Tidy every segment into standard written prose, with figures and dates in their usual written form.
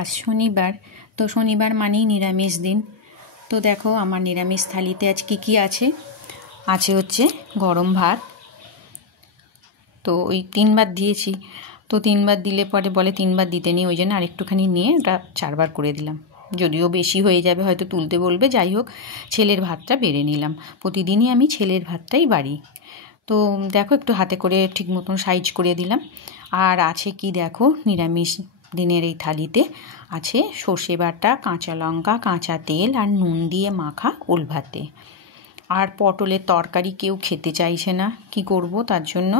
আজ শনিবার, তো শনিবার মানেই নিরামিষ দিন। তো দেখো আমার নিরামিষ থালিতে আজ কী কী আছে। আছে হচ্ছে গরম ভাত, তো ওই 3বার দিয়েছি। তো 3বার দিলে পরে বলে 3বার দিতে নেই, ওই জন্য আরেকটুখানি নিয়ে ওটা 4বার করে দিলাম। যদিও বেশি হয়ে যাবে, হয়তো তুলতে বলবে, যাই হোক ছেলের ভাতটা বেড়ে নিলাম। প্রতিদিনই আমি ছেলের ভাতটাই বাড়ি। তো দেখো একটু হাতে করে ঠিক মতন সাইজ করে দিলাম। আর আছে কি দেখো, নিরামিষ দিনের এই থালিতে আছে সর্ষে বাটা, কাঁচা লঙ্কা, কাঁচা তেল আর নুন দিয়ে মাখা ওল ভাতে। আর পটলের তরকারি কেউ খেতে চাইছে না, কি করব, তার জন্য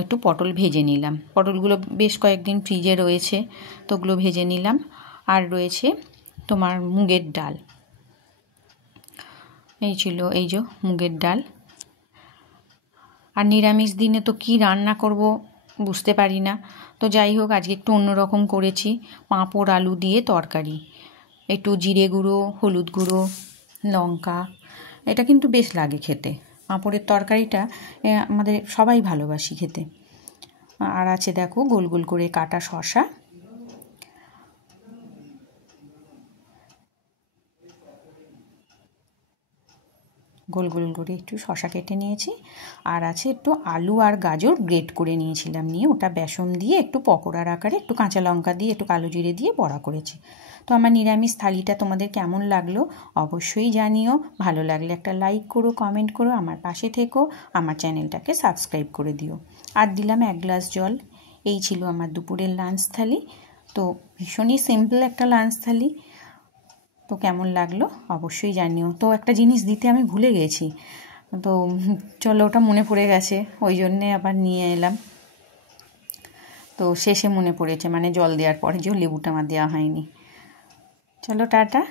একটু পটল ভেজে নিলাম। পটলগুলো বেশ কয়েকদিন ফ্রিজে রয়েছে, তো ওগুলো ভেজে নিলাম। আর রয়েছে তোমার মুগের ডাল, এই ছিল এই যে মুগের ডাল। আর নিরামিষ দিনে তো কি রান্না করব বুঝতে পারি না, তো যাই হোক আজকে একটু অন্যরকম করেছি। পাঁপড় আলু দিয়ে তরকারি, একটু জিরে গুঁড়ো, হলুদ গুঁড়ো, লঙ্কা, এটা কিন্তু বেশ লাগে খেতে। পাঁপড়ের তরকারিটা আমাদের সবাই ভালোবাসি খেতে। আর আছে দেখো গোল গোল করে কাটা শসা, গোল গোল করে একটু শসা কেটে নিয়েছি। আর আছে একটু আলু আর গাজর গ্রেট করে নিয়েছিলাম, নিয়ে ওটা বেসন দিয়ে একটু পকোড়ার আকারে একটু কাঁচা লঙ্কা দিয়ে একটু কালো জিরে দিয়ে বড়া করেছি। তো আমার নিরামিষ থালিটা তোমাদের কেমন লাগলো অবশ্যই জানিও। ভালো লাগলে একটা লাইক করো, কমেন্ট করো, আমার পাশে থেকো, আমার চ্যানেলটাকে সাবস্ক্রাইব করে দিও। আর দিলাম 1 গ্লাস জল। এই ছিল আমার দুপুরের লাঞ্চ থালি। তো ভীষণই সিম্পল একটা লাঞ্চ থালি। তো কেমন লাগলো অবশ্যই জানিও। তো একটা জিনিস দিতে আমি ভুলে গেছি, তো চলো ওটা মনে পড়ে গেছে, ওই জন্যে আবার নিয়ে এলাম। তো শেষে মনে পড়েছে, মানে জল দেওয়ার পরে যে লেবুটা আমার দেওয়া হয়নি। চলো টাটা।